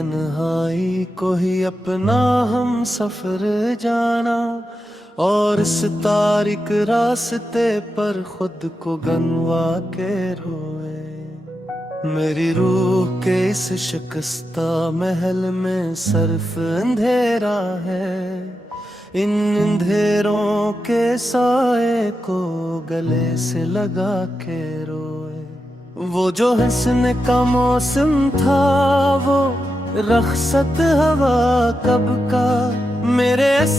तन्हाई को ही अपना हम सफर जाना, और इस तारिक रास्ते पर खुद को गनवा के रोए। मेरी रूह के इस शिकस्ता महल में सिर्फ अंधेरा है, इन अंधेरों के साए को गले से लगा के रोए। वो जो हंसने का मौसम था, वो रखसत हवा कब का, मेरे इस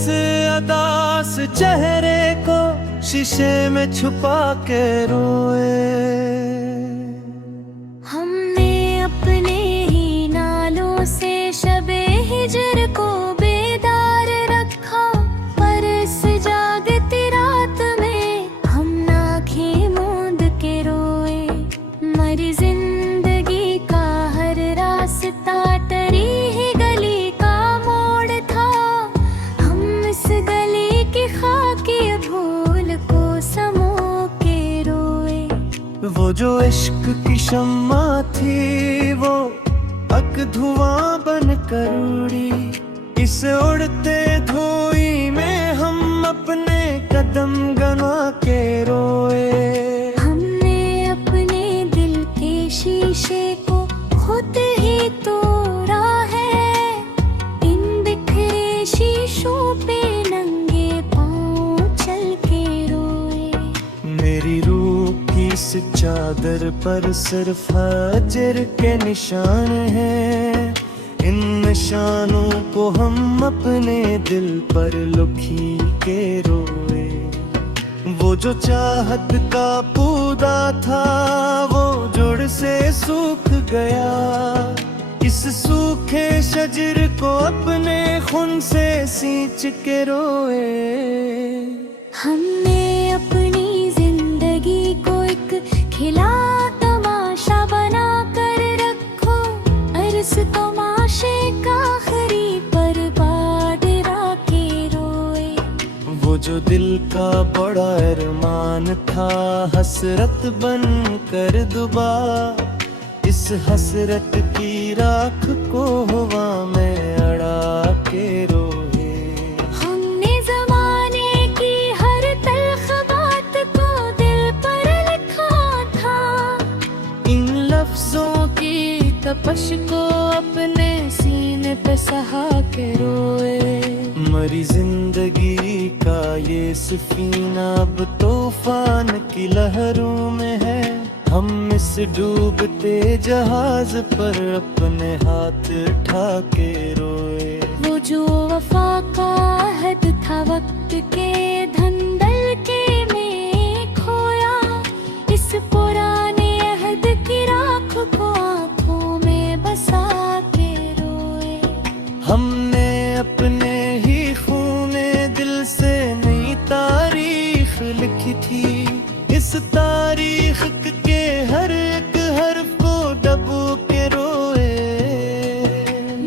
अदास चेहरे को शीशे में छुपा के रोए। हमने अपने ही नालों से शबे हिजर को बेदार रखा, पर इस जागती रात में हम आँखें मूंद के रोए। मरी जिंदगी का हर रास्ता टरी ही गली का मोड़ था, हम इस गली की खाकी भूल को समो के रोए। वो जो इश्क की शम्मा थी, वो अक धुआं बन कर उड़ी। इस उड़ते धुएं में हम अपने कदम गना के रोए। हमने अपने दिल के शीशे को खुद ही तोड़ा है, इन बिखरे शीशों पे नंगे पाँव चल के रोए। मेरी रूह की इस चादर पर सिर्फ हजर के निशान हैं, इन निशानों को हम अपने दिल पर लुकी के रोए। वो जो चाहत का पौधा था, वो जुड़ से सूख गया। इस सूखे शजर को अपने खून से सींच के रोए। हमने अपनी जिंदगी को एक खिला तमाशा बना कर रखो, अरस तमाशे का आखिरी पर बाडरा के रोए। वो जो दिल का बड़ा अरमान था, हसरत बन कर दुबा। इस हसरत की राख को हवा में अड़ा के रोए। हमने जमाने की हर तल्ख बात को दिल पर लिखा था, इन लफ्जों की तपश को अपने सीने पे सहा के रोए। मरी जिंदगी का ये सफीना अब तूफान की लहरों में है, हम इस डूबते जहाज पर अपने हाथ उठा के रोए। वो जो वफा का अहद था वक्त के धंधल के में खोया, इस पुराने अहद की राख को आंखों में बसा के रोए। हमने अपने ही खूने दिल से नई तारीख लिखी थी, इस तारीख के हर एक हर्फ को दबो के रोए।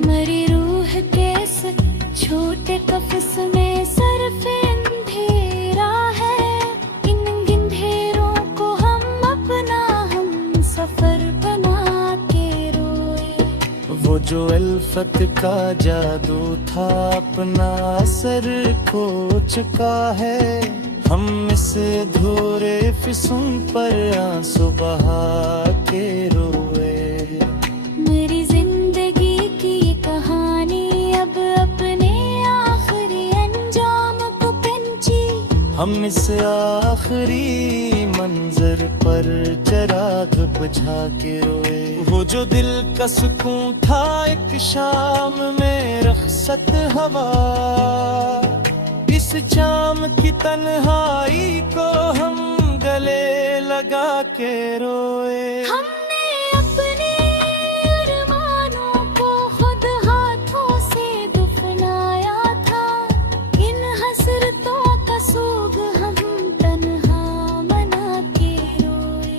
मरी रूह के इस छोटे कफस में सिर्फ अंधेरा है, इन अंधेरों को हम अपना हम सफर बना के रोए। वो जो अल्फत का जादू था, अपना असर खो चुका है, हम इस धोरे फिसुम पर आंसू बहा के रोए। मेरी जिंदगी की कहानी अब अपने आखिरी अंजाम को पंची, हम इस आखिरी मंजर पर चिराग बुझा के रोए। वो जो दिल का सुकून था एक शाम में रखसत हवा, इस शाम की तन्हाई को हम गले लगा के रोए। हमने अपने अरमानों को खुद हाथों से दफनाया था, इन हसरतों का सोग हम तन्हा मना के रोए।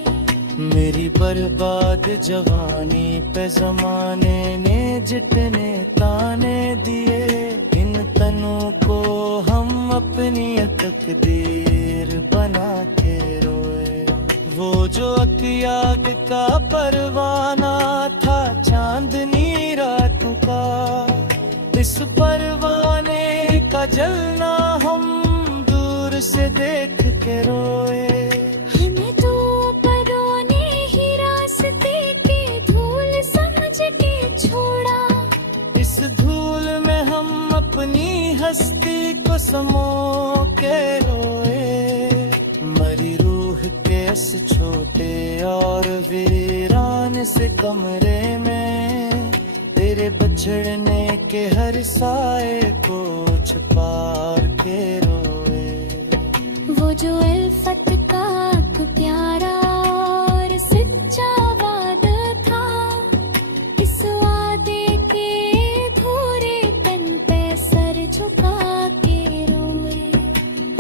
मेरी बर्बाद जवानी पे जमाने ने जितने ताने दिए, इन तनों को हम अपनी तकदीर बना के रोए। वो जो अतियाग का परवाना था, चांदनी रातों का से देख के रोए। हमें तो परों ने ही रास्ते के धूल समझ के छोड़ा। इस धूल में हम अपनी हस्ती को समो के रोए। मरी रूह के इस छोटे और वीरान से कमरे में तेरे बछड़ने के हर साए को छुपा के रोए। वो जो अल्फत का एक प्यारा और सच्चा वादा था, इस वादे के धूरे तन पे सर झुका के रोए।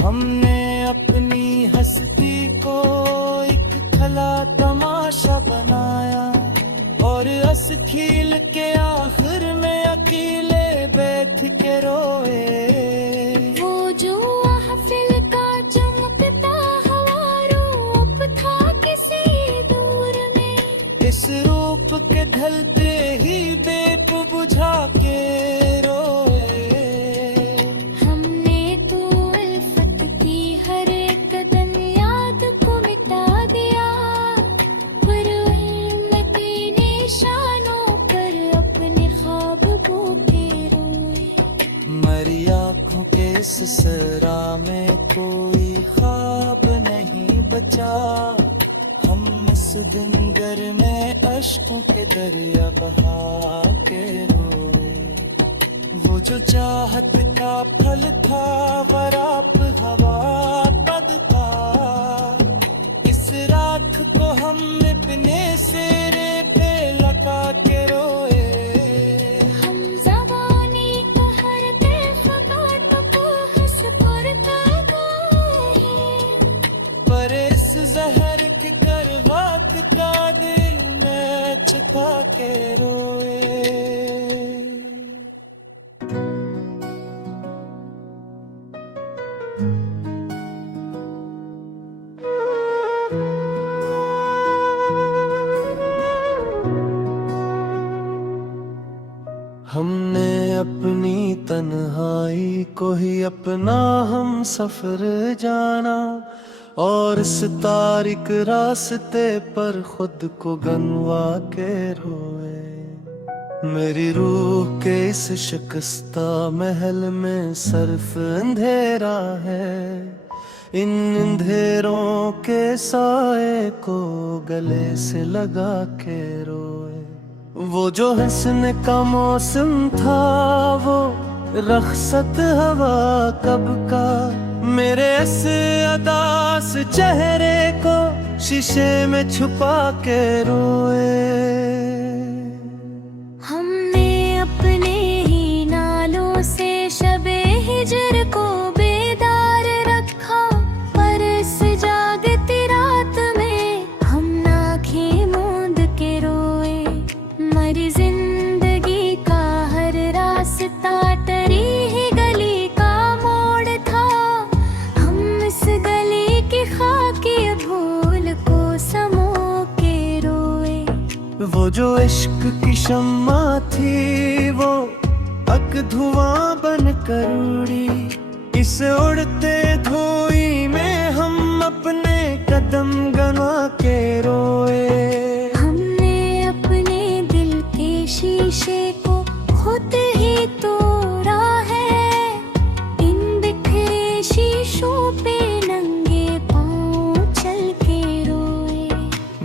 हमने अपनी हस्ती को एक खला तमाशा बनाया और असखील के आखिर में अकेले बैठ के रोए। वो जो महफिल का चमकता हवा रूप था किसी दूर में, इस रूप के ढलते ही दीप बुझा के रोए। हमने तो अल्फत की हर एक दिन याद को मिटा दिया, पर उन्नति निशानों पर अपने ख्वाब बो के रोए। मरी आँखों के इस सरा में कोई ख्वाब नहीं बचा। हम इस दिन गर में अश्कों के दरिया बहा के रोए। वो जो चाहत का फल था वराप हवा पद था, इस राख को हम अपने सेरे पे लगा के रोए। हम ज़बानी का हर बेफ़ाक़त को हंस कर गाए, पर इस जहर के करवात का दिल में छुपा के रोए। हमने अपनी तन्हाई को ही अपना हम सफर जाना और इस तारिक रास्ते पर खुद को गनवा के रोए। मेरी रूह के इस शिकस्ता महल में सिर्फ अंधेरा है। इन अंधेरों के साए को गले से लगा के रोए। वो जो हंसने का मौसम था वो रखसत हवा कब का, मेरे इस अदास चेहरे को शीशे में छुपा के रोए। हमने अपने ही नालों से शबे हिजर को बेदार रखा, पर इस जागती रात में हम आँखें मूंद के रोए। मरी जिंदगी का हर रास्ता टरी ही गली का मोड़ था, हम इस गली की खाकी भूल को समो के रोए। वो जो इश्क की शम्मा थी वो अक धुआं बन कर उड़ी। इस उड़ते धुएं में हम अपने कदम गनवा के रोए। हमने अपने दिल के शीशे को खुद ही तोड़ा है, इन बिखरे शीशों पे नंगे पाँव चल के रोए।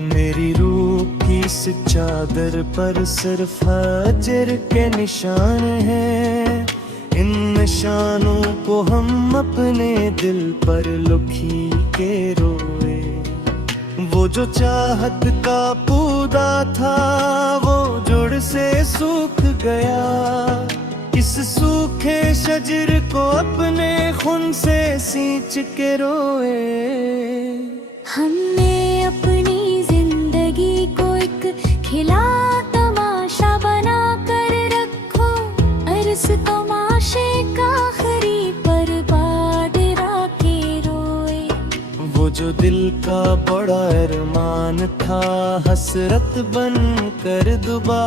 मेरी रूह की इस चादर पर सिर्फ अजर के निशान हैं। इन निशानों को हम अपने दिल पर लुखी के रोए। वो जो चाहत का पौधा था वो जुड़ से सूख गया। इस सूखे शजर को अपने खून से सींच के रोए। हमने अपनी जिंदगी को एक खिला तमाशा बना कर रखो, अरस तमाशे का आखिरी बर्बाद राके रोए। वो जो दिल का बड़ा अरमान था हसरत बन कर दुबा,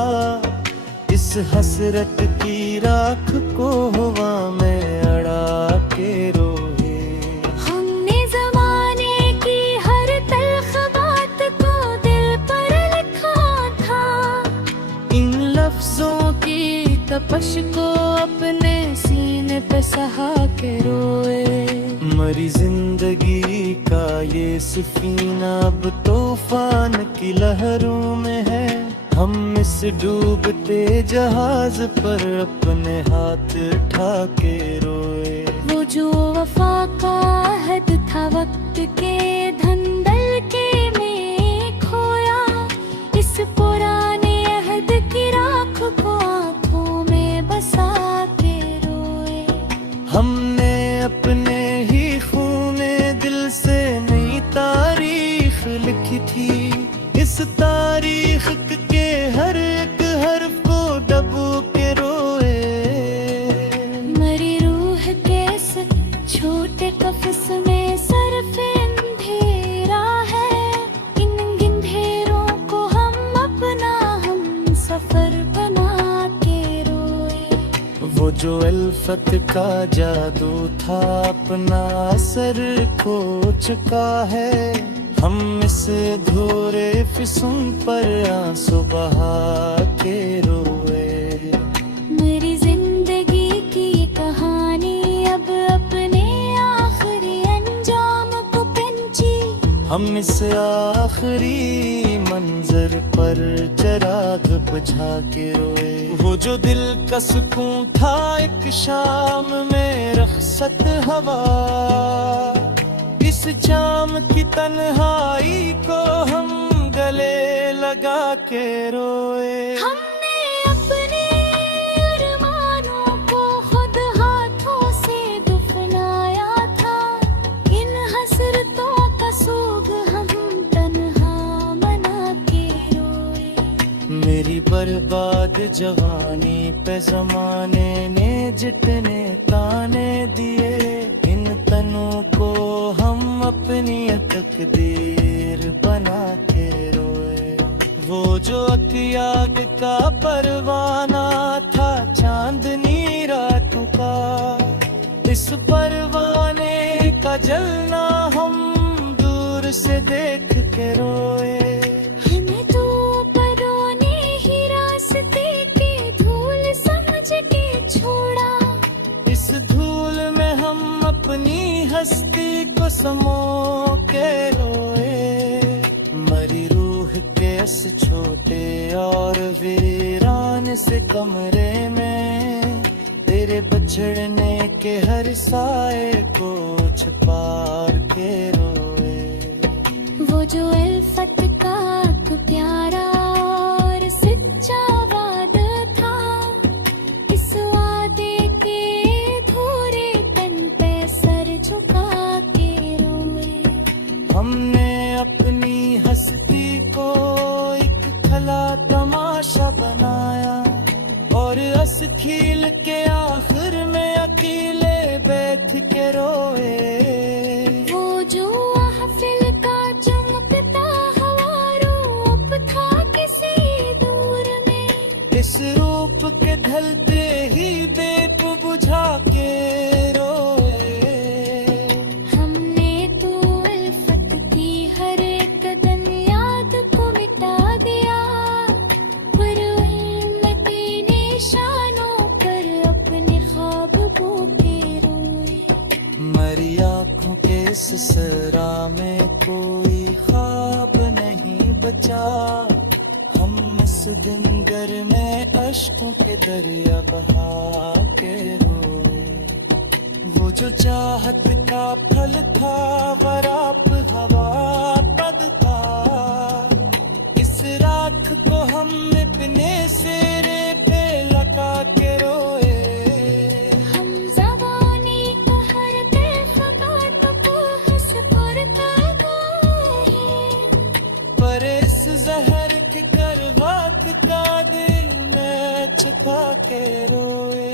इस हसरत की राख को हवा में अड़ा के रोए। हम तपश को अपने सीने पे सहा के रोए। मरी जिंदगी का ये सफीना अब तूफान की लहरों में है। हम इस डूबते जहाज पर अपने हाथ उठा के रोए। वो जो वफा का अहद था वक्त के धंधल के में खोया, इस पुराने अहद की राख को आंखों में बसा के रोए। हमने अपने ही खूने दिल से नई तारीख लिखी थी। इस तारीख के हर एक हर्फ को दबो के रोए। मरी रूह के इस छोटे कफस में सरफ अंधेरा है। इन गिंधेरों को हम अपना हम सफर बना के रोए। वो जो अल्फत का जादू था अपना असर खो चुका है। हम इस धोरे फिसुन पर आंसू बहा के रोए। मेरी जिंदगी की ये कहानी अब अपने आखिरी अंजाम को पंची। हम इस आखिरी मंजर पर चिराग बुझा के रोए। वो जो दिल का सुकून था एक शाम में रखसत हवा, इस जाम की तन्हाई को हम गले लगा के रोए। हमने अपने अरमानों को खुद हाथों से दफनाया था। इन हसरतों का सोग हम तन्हा मना के रोए। मेरी बर्बाद जवानी पे जमाने ने जितने ताने दिए, इन तनों को हम अपनी तकदीर बना के रोए। वो जो अकियाग का परवाना था चांदनी रातों का, इस परवाने का जलना हम दूर से देख के रोए। हमें तो परों ने ही रास्ते की धूल समझ के छोड़ा। इस धूल में हम अपनी हस्ती को समो के रोए। मरी रूह के इस छोटे और वीरान से कमरे में तेरे बछड़ने के हर साए को छुपा के रोए। वो जो अल्फत का एक प्यारा और सच्चा वादा था, इस वादे के धोरे तन पे सर झुका के रोए। हमने अपनी हस्ती को एक खला तमाशा बनाया और हंस खील के आखिर में अकेले बैठ के रोए। वो जो महफिल का चमकता हवा रूप था किसी दूर में, इस रूप के ढलते ही दीप बुझा के रोए। हमने तो अल्फत की हर एक दिन याद को मिटा दिया, पर उम्मती निशानों पर अपने ख्वाब बो के रोए। मरी आँखों के इस सरा में कोई ख्वाब नहीं बचा। हम इस दिन गर में अश्कों के दरिया बहा के रोए। वो जो चाहत का फल था बराप हवा पद था, इस राख को हम अपने सिरे पे लगा के रोए। हम ज़बानी का हर बेफ़गात को हंस कर काटे, पर इस जहर के करवात का दिल में चुका के रोए।